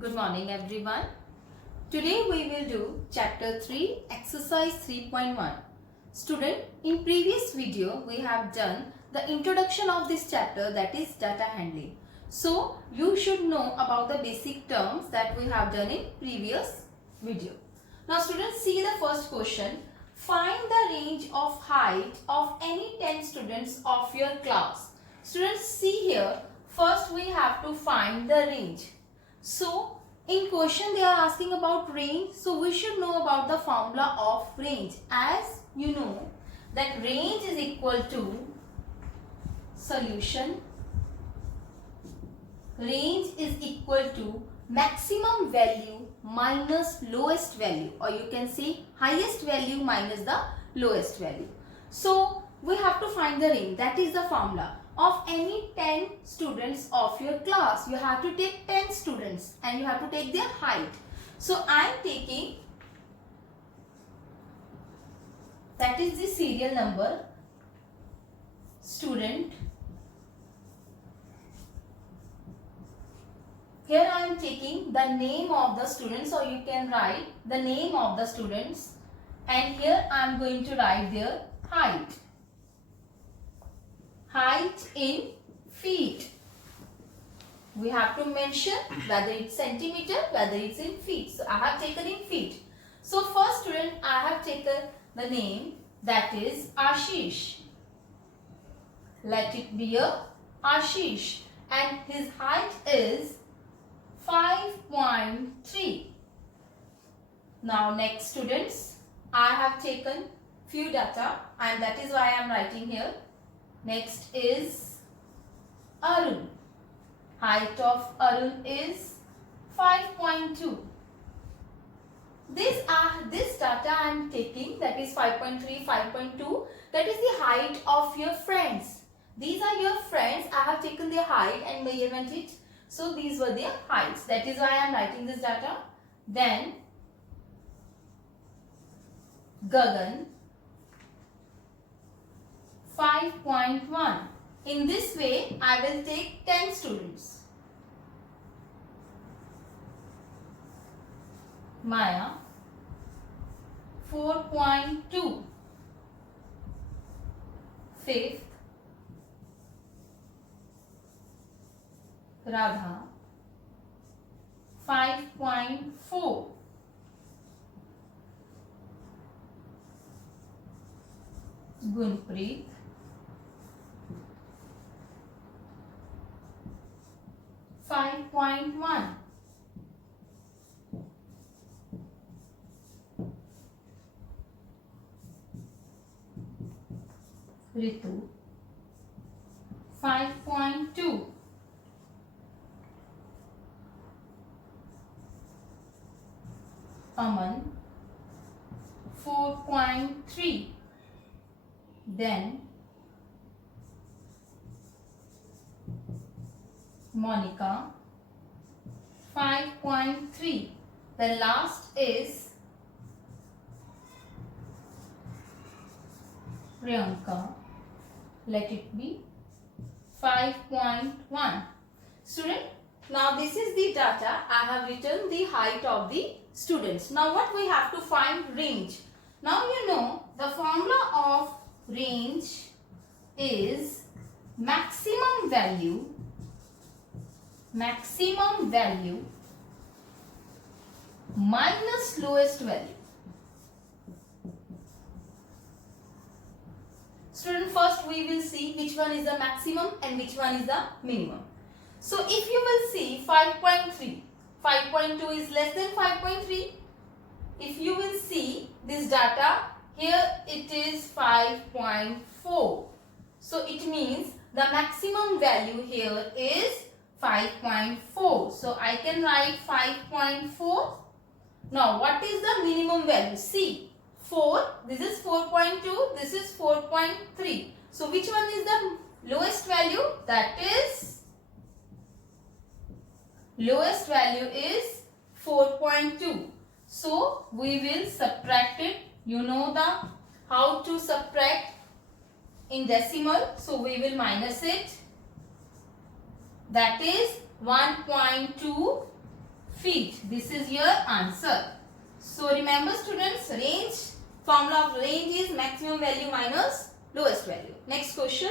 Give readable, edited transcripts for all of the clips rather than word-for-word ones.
Good morning everyone. Today we will do chapter 3 exercise 3.1. Student, in previous video we have done the introduction of this chapter, that is data handling. So you should know about the basic terms that we have done in previous video. Now students, see the first question. Find the range of height of any 10 students of your class. Students, see here, first we have to find the range. So in question they are asking about range, so we should know about the formula of range. As you know that range is equal to solution, range is equal to maximum value minus lowest value, or you can say highest value minus the lowest value. So we have to find the range, that is the formula of any 10 students of your class. You have to take 10 students and you have to take their height. So I am taking, that is the serial number, student. Here I am taking the name of the students, or you can write the name of the students, and here I am going to write their height. Height in feet. We have to mention whether it's centimeter, whether it's in feet. So I have taken in feet. So first student, I have taken the name, that is Ashish. Let it be a Ashish, and his height is 5.3. Now next students, I have taken few data and that is why I am writing here. Next is Arun. Height of Arun is 5.2. This data I am taking, that is 5.3, 5.2. That is the height of your friends. These are your friends. I have taken their height and measurement it. So these were their heights. That is why I am writing this data. Then Gagan, 5.1. In this way, I will take 10 students. Maya, 4.2. Fifth, Radha, 5.4. Gunpreet, 5.1. Ritu, 5.2. Aman, 4.3. Then Monica, 5.3. The last is Priyanka. Let it be 5.1. Student, now this is the data. I have written the height of the students. Now what we have to find? Range. Now you know the formula of range is maximum value minus lowest value. Student, first we will see which one is the maximum and which one is the minimum. So if you will see 5.3, 5.2 is less than 5.3. If you will see this data, here it is 5.4. So it means the maximum value here is 5.4. So I can write 5.4. Now what is the minimum value? See, 4, this is 4.2, this is 4.3. So which one is the lowest value? That is, lowest value is 4.2. So we will subtract it. You know the how to subtract in decimal. So we will minus it. That is 1.25. feet. This is your answer. So remember students, range, formula of range is maximum value minus lowest value. Next question.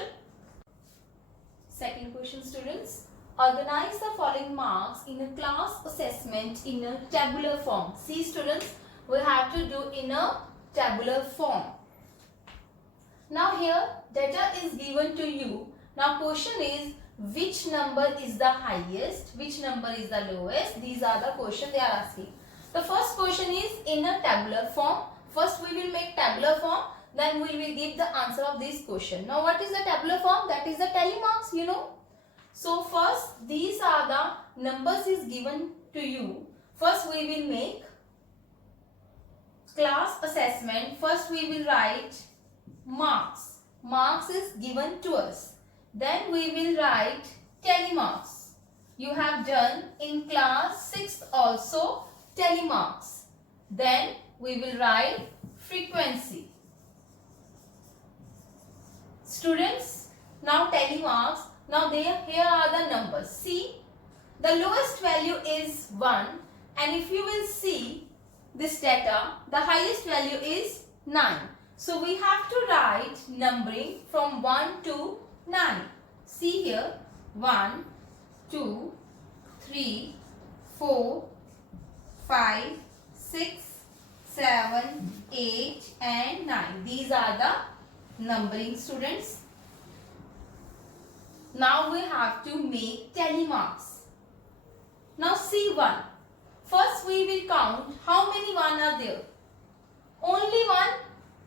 Second question students. Organize the following marks in a class assessment in a tabular form. See students, we have to do in a tabular form. Now here data is given to you. Now question is, which number is the highest, which number is the lowest? These are the questions they are asking. The first question is in a tabular form. First we will make tabular form, then we will give the answer of this question. Now what is the tabular form? That is the tally marks, you know. So first these are the numbers is given to you. First we will make class assessment. First we will write marks. Marks is given to us. Then we will write tally marks. You have done in class 6th also tally marks. Then we will write frequency. Students, now tally marks. Now here are the numbers. See, the lowest value is 1, and if you will see this data, the highest value is 9. So we have to write numbering from 1 to 9. See here, 1, 2, 3, 4, 5, 6, 7, 8 and 9. These are the numbering students. Now we have to make tally marks. Now see 1. First we will count how many 1 are there. Only 1.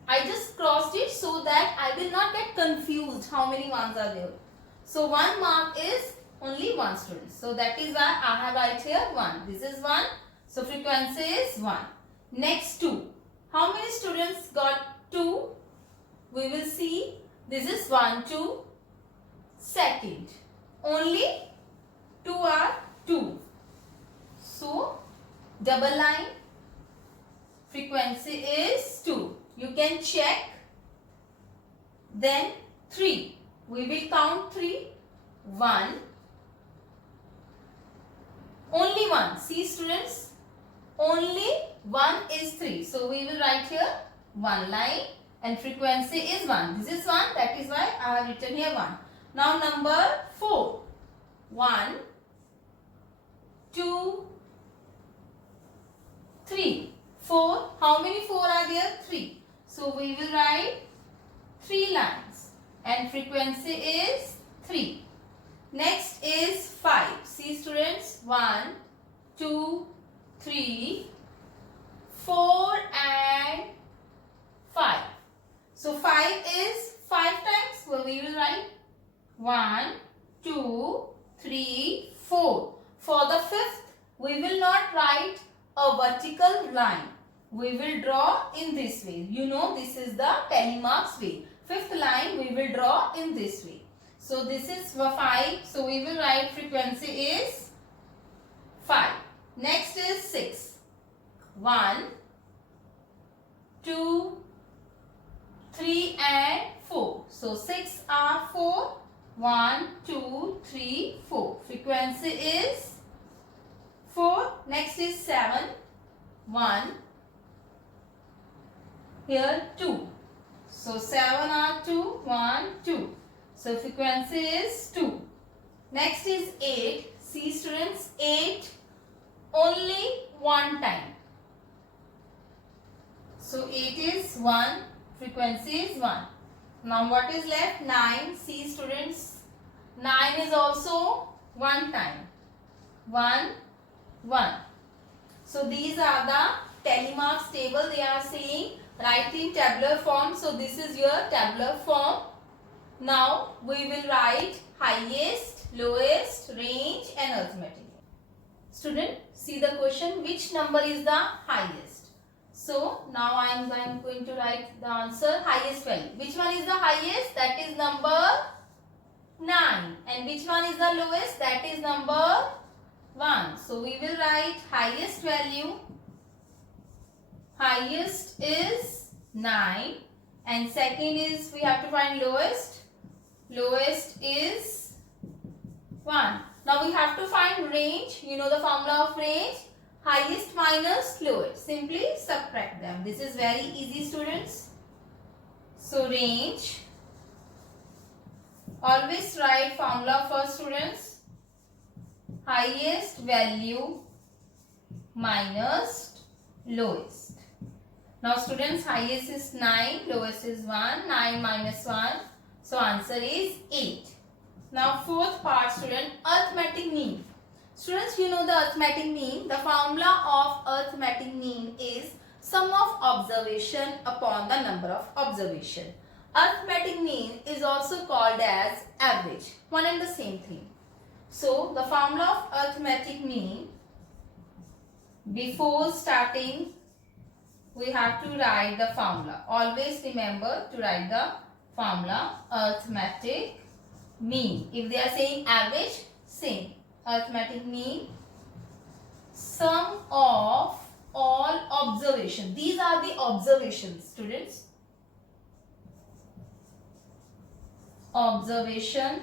I just crossed it so that I will not get confused how many 1s are there. So 1 mark is only 1 student. So that is why I have write here 1. This is 1. So frequency is 1. Next 2. How many students got 2? We will see. This is 1, 2. Second. Only 2 are 2. So double line. Frequency is 2. You can check. Then 3. We will count 3. 1. Only 1. See students. Only 1 is 3. So we will write here 1 line and frequency is 1. This is 1. That is why I have written here 1. Now number 4. 1, 2, 3. 4. How many 4 are there? 3. So we will write 3 lines and frequency is 3. Next is 5. See students, 1, 2, 3, 4 and 5. So 5 is 5 times. So we will write 1, 2, 3, 4. For the 5th, we will not write a vertical line. We will draw in this way. You know this is the tally marks way. 5th line we will draw in this way. So this is 5. So we will write frequency is 5. Next is 6. 1, 2, 3 and 4. So 6 are 4. 1, 2, 3, 4. Frequency is 4. Next is 7. 1. Here 2. So 7 are 2. 1, 2. So frequency is 2. Next is 8. See students, 8 only 1 time. So 8 is 1. Frequency is 1. Now what is left? 9. See students, 9 is also 1 time. 1, 1. So these are the tally marks table. They are saying write in tabular form. So this is your tabular form. Now we will write highest, lowest, range and arithmetic. Student, see the question, which number is the highest? So now I am going to write the answer, highest value. Which one is the highest? That is number 9. And which one is the lowest? That is number 1. So we will write highest value. Highest is 9. And second is we have to find lowest. Lowest is 1. Now we have to find range. You know the formula of range. highest minus lowest. Simply subtract them. This is very easy, students. So range, always write formula first, students. Highest value minus lowest. Now students, highest is 9, lowest is 1, 9 minus 1. So answer is 8. Now fourth part, student, arithmetic mean. Students, you know the arithmetic mean. The formula of arithmetic mean is sum of observation upon the number of observation. Arithmetic mean is also called as average. One and the same thing. So the formula of arithmetic mean, before starting we have to write the formula. Always remember to write the formula arithmetic mean. If they are saying average, same. Arithmetic mean, sum of all observation. These are the observations, students. Observation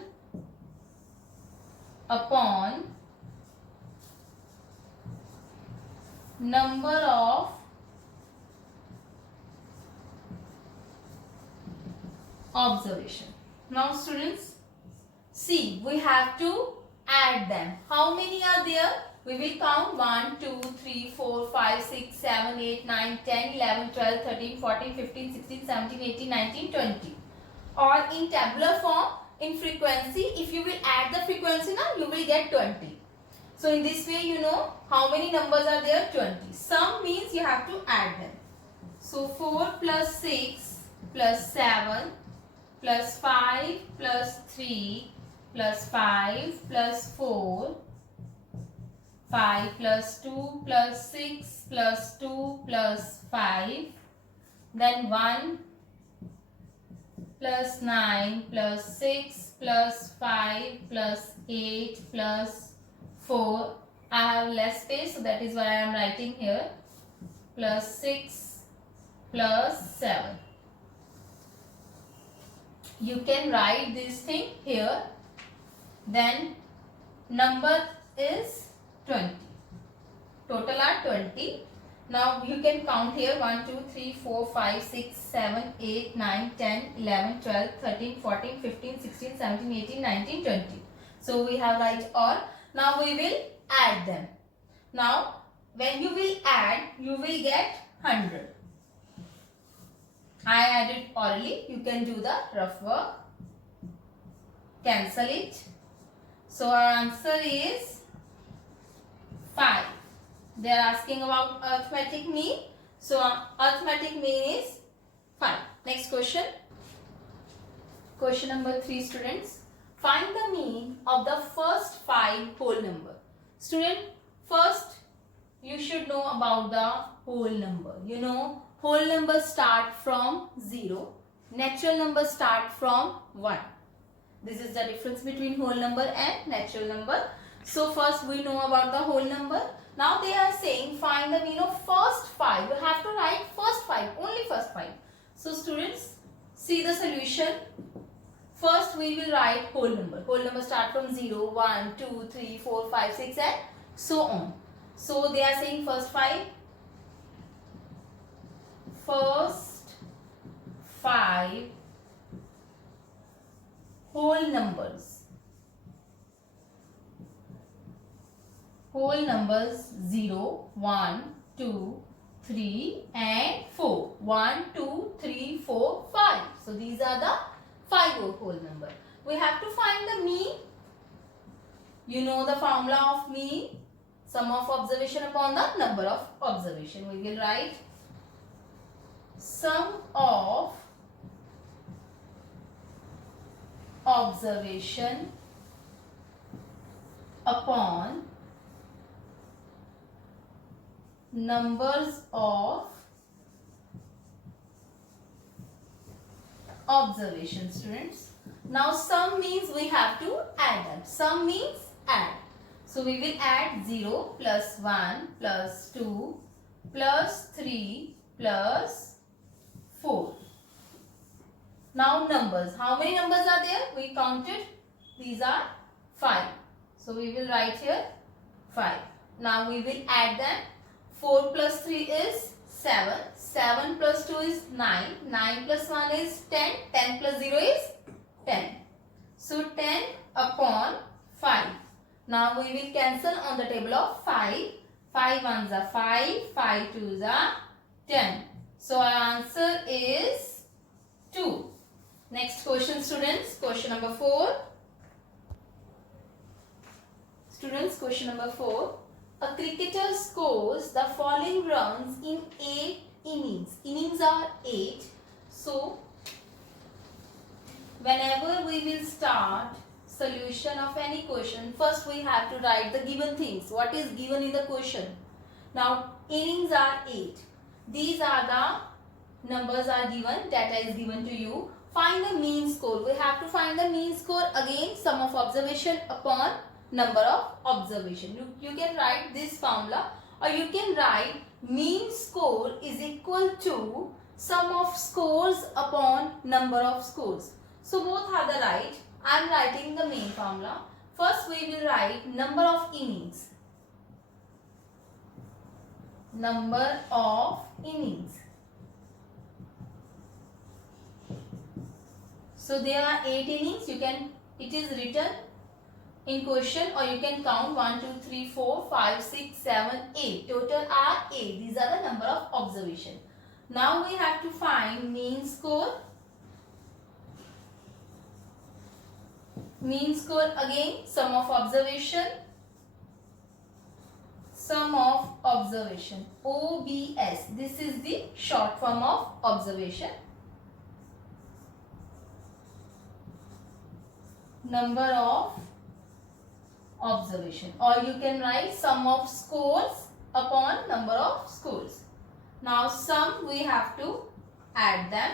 upon number of observation. Now students, see, we have to add them. How many are there? We will count 1, 2, 3, 4, 5, 6, 7, 8, 9, 10, 11, 12, 13, 14, 15, 16, 17, 18, 19, 20. Or in tabular form, in frequency, if you will add the frequency now, you will get 20. So in this way, you know how many numbers are there? 20. Sum means you have to add them. So 4 plus 6 plus 7 plus 5 plus 3 plus 5 plus 4, 5 plus 2 plus 6 plus 2 plus 5, then 1 plus 9 plus 6 plus 5 plus 8 plus 4. I have less space, so that is why I am writing here, plus 6 plus 7. You can write this thing here. Then number is 20. Total are 20. Now you can count here 1, 2, 3, 4, 5, 6, 7, 8, 9, 10, 11, 12, 13, 14, 15, 16, 17, 18, 19, 20. So we have write all. Now we will add them. Now when you will add, you will get 100. I added orally. You can do the rough work. Cancel it. So our answer is 5. They are asking about arithmetic mean. So arithmetic mean is 5. Next question. Question number 3, students. Find the mean of the first 5 whole number. Student, first you should know about the whole number. You know, whole numbers start from 0. Natural numbers start from 1. This is the difference between whole number and natural number. So first we know about the whole number. Now they are saying find the mean of first 5. You have to write first 5, only first 5. So students, see the solution. First we will write whole number. Whole number start from 0, 1, 2, 3, 4, 5, 6 and so on. So they are saying first 5. First 5 whole numbers. Whole numbers 0, 1, 2, 3 and 4. 1, 2, 3, 4, 5. So these are the 5 whole number. We have to find the mean. You know the formula of mean. Sum of observation upon the number of observation. We will write sum of observation upon numbers of observation, students. Now sum means we have to add them. Sum means add. So we will add 0 plus 1 plus 2 plus 3 plus 4. Now numbers. How many numbers are there? We counted. These are 5. So we will write here 5. Now we will add them. 4 plus 3 is 7. 7 plus 2 is 9. 9 plus 1 is 10. 10 plus 0 is 10. So 10 upon 5. Now we will cancel on the table of 5. 5 ones are 5. 5 twos are 10. So our answer is 2. Next question, students. Question number 4. Students, question number 4. A cricketer scores the following runs in 8 innings. Innings are 8. So, whenever we will start solution of any question, first we have to write the given things. What is given in the question? Now, innings are 8. These are the numbers are given, data is given to you. Find the mean score. We have to find the mean score again, sum of observation upon number of observation. You can write this formula, or you can write mean score is equal to sum of scores upon number of scores. So both are the right. I am writing the main formula. First we will write number of innings. Number of innings. So there are 8 innings. It is written in question, or you can count 1, 2, 3, 4, 5, 6, 7, 8. Total are 8. These are the number of observation. Now we have to find mean score. Mean score again, sum of observation. Sum of observation. OBS. This is the short form of observation. Number of observation, or you can write sum of scores upon number of scores. Now sum we have to add them.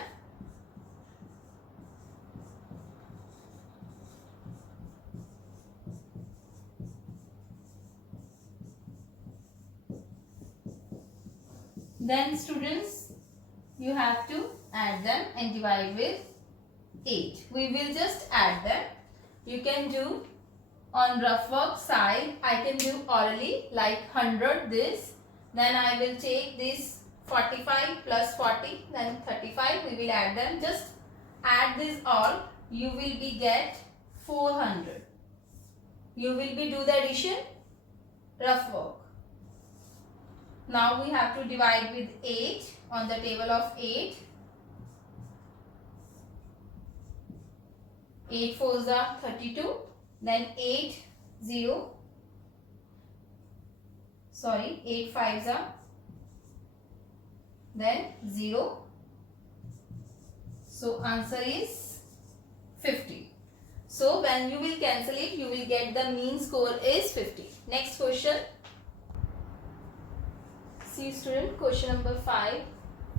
Then students, you have to add them and divide with 8. We will just add them. You can do on rough work side. I can do orally like 100 this. Then I will take this 45 plus 40, then 35. We will add them. Just add this all. You will be get 400. You will be do the addition, rough work. Now we have to divide with 8 on the table of 8. 8 fours are 32. Then 8 fives are then 0. So answer is 50. So when you will cancel it, you will get the mean score is 50. Next question. See student, question number 5.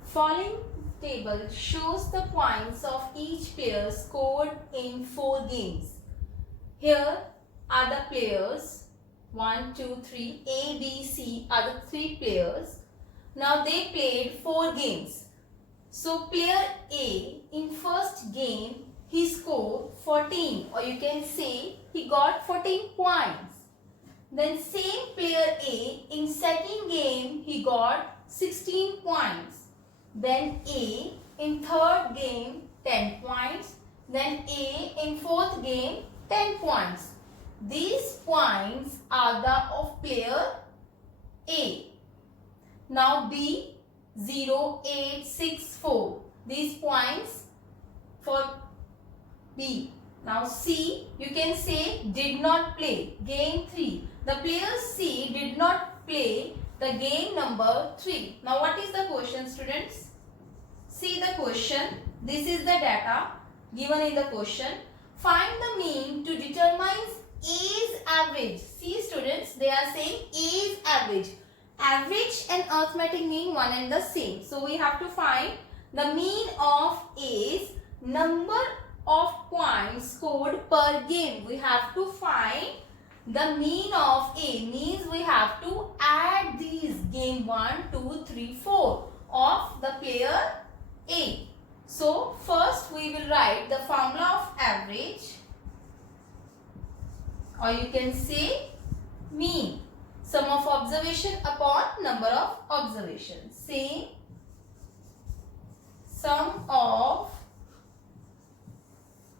Following table shows the points of each player scored in 4 games. Here are the players 1, 2, 3, A, B, C are the 3 players. Now they played 4 games. So player A in first game he scored 14, or you can say he got 14 points. Then same player A in second game he got 16 points. Then A in third game 10 points. Then A in fourth game 10 points. These points are the of player A. Now B 0, 8, 6, 4. These points for B. Now C, you can say did not play. Game 3. The player C did not play the game number 3. Now what is the question students? See the question. This is the data given in the question. Find the mean to determine A's average. See students, they are saying A's average. Average and arithmetic mean one and the same. So we have to find the mean of A's number of points scored per game. We have to find the mean of A. Means we have to add these game 1, 2, 3, 4 of the player A. So first we will write the formula of average, or you can say mean. Sum of observation upon number of observations. Same. Sum of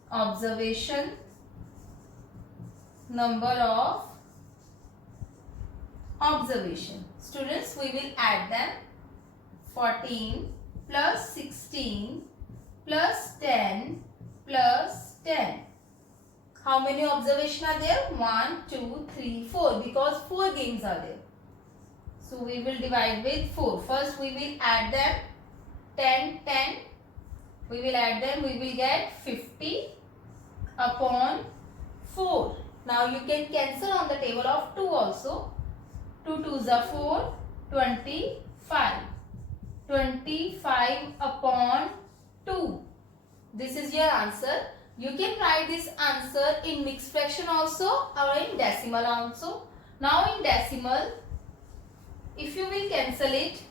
observation, number of observation. Students, we will add them. 14 plus 16 plus 10 plus 10. How many observations are there? 1, 2, 3, 4, because 4 games are there. So we will divide with 4. First we will add them. 10, 10. We will add them. We will get 50 upon 4. Now you can cancel on the table of 2 also. 2 2s are 4. 25. 25 upon 2. This is your answer. You can write this answer in mixed fraction also or in decimal also. Now in decimal, if you will cancel it,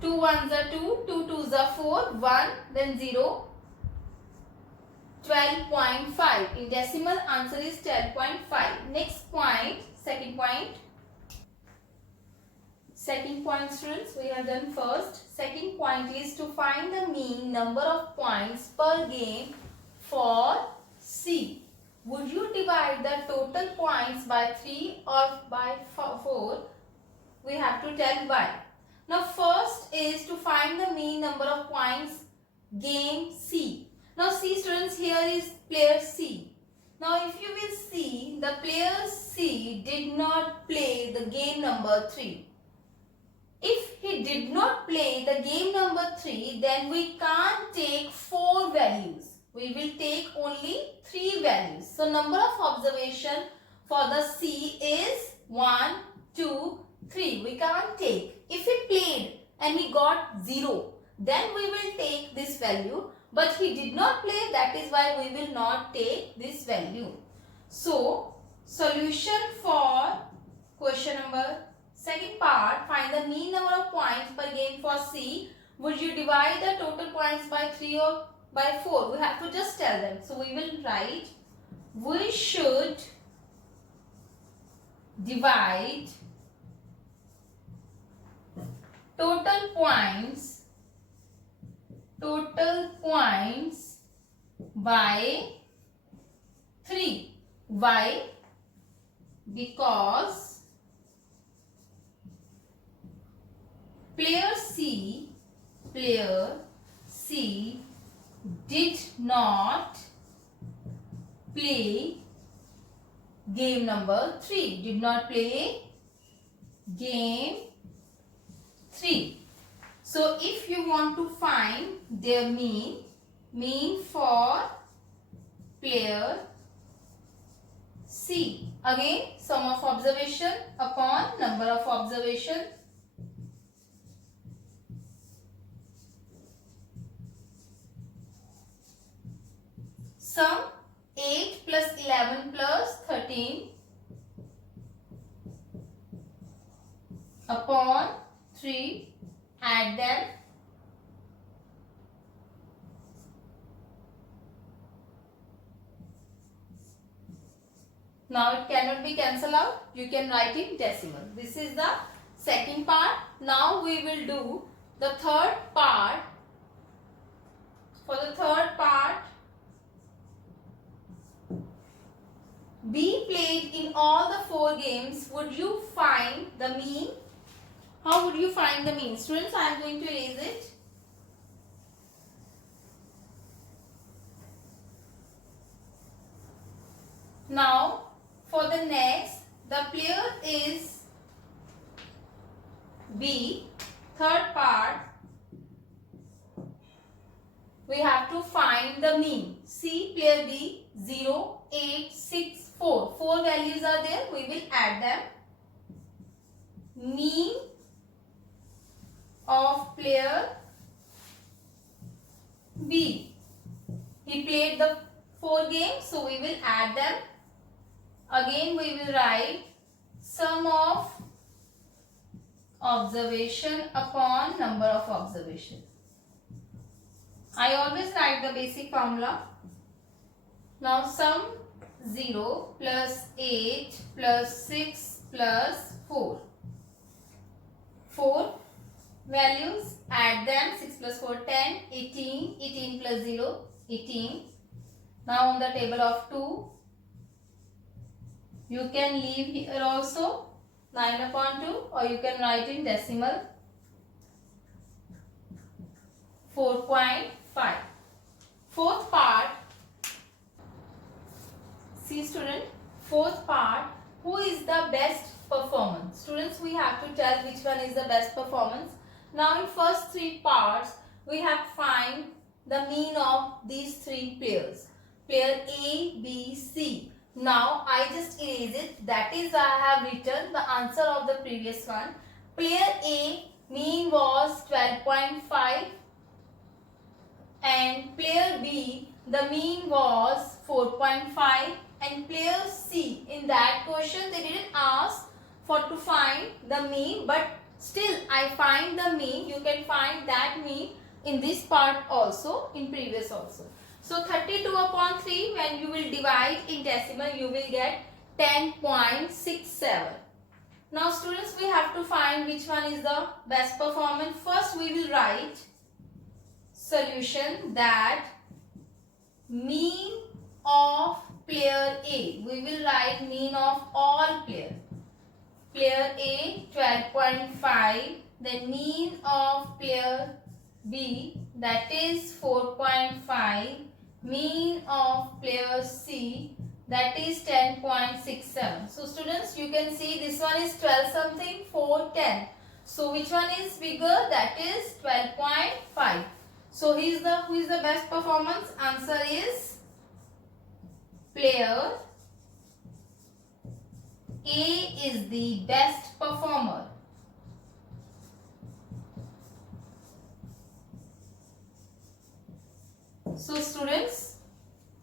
2 1s are 2, 2 2s are 4, 1, then 0, 12.5. In decimal, answer is 12.5. Next point, second point. Second point, students, we have done first. Second point is to find the mean number of points per game for C. Would you divide the total points by 3 or by 4? We have to tell why. Now first is to find the mean number of points game C. Now see students, here is player C. Now if you will see, the player C did not play the game number 3. If he did not play the game number 3, then we can't take 4 values. We will take only 3 values. So number of observation for the C is 1, 2, 3. We can't take. If he played and he got 0, then we will take this value. But he did not play, that is why we will not take this value. So solution for question number second part, find the mean number of points per game for C. Would you divide the total points by 3 or by 4? We have to just tell them. So we will write, we should divide total points by 3. Why? Because player C did not play game number 3. Did not play game 3. So if you want to find their mean for player C. Again, sum of observation upon number of observation. Sum 8 plus 11 plus 13 upon 3. Add them. Now it cannot be cancelled out. You can write in decimal. This is the second part. Now we will do the third part. For the third part, B played in all the 4 games. Would you find the mean? How would you find the mean? Students, I am going to erase it. Now, for the next, the player is B. Third part, we have to find the mean. C, player B, 0, 8, 6, 4. 4 values are there. We will add them. Mean of player B. He played the 4 games, so we will add them. Again we will write sum of observation upon number of observation. I always write the basic formula. Now sum 0 plus 8 plus 6 plus 4. 4 values, add them. 6 plus 4, 10, 18, 18 plus 0, 18. Now on the table of 2, you can leave here also 9 upon 2, or you can write in decimal 4.5. Fourth part, see student, fourth part, who is the best performance? Students, we have to tell which one is the best performance. Now in first three parts, we have to find the mean of these three players. Player A, B, C. Now I just erase it. That is, I have written the answer of the previous one. Player A mean was 12.5 and player B the mean was 4.5, and player C, in that question they didn't ask for to find the mean, but still I find the mean. You can find that mean in this part also, in previous also. So 32 upon 3, when you will divide in decimal, you will get 10.67. Now students, we have to find which one is the best performance. First we will write solution that mean of player A. We will write mean of all players. Player A 12.5, then mean of player B, that is 4.5, mean of player C, that is 10.67. So students, you can see this one is 12 something, 4, 10. So which one is bigger? That is 12.5. So who is the best performance? Answer is player A is the best performer. So students,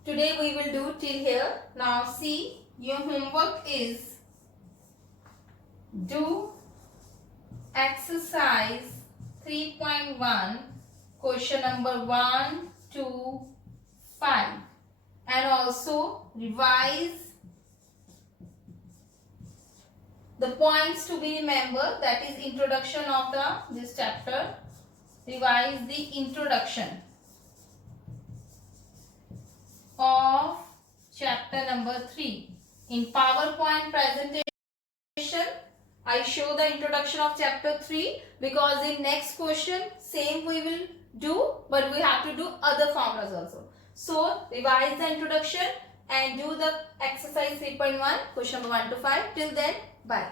today we will do till here. Now see, your homework is do exercise 3.1, question number 1 to 5, and also revise the points to be remembered, that is introduction of this chapter. Revise the introduction of chapter number 3. In PowerPoint presentation, I show the introduction of chapter 3 because in next question same we will do, but we have to do other formulas also. So revise the introduction and do the exercise 3.1, question number 1 to 5. Till then, bye.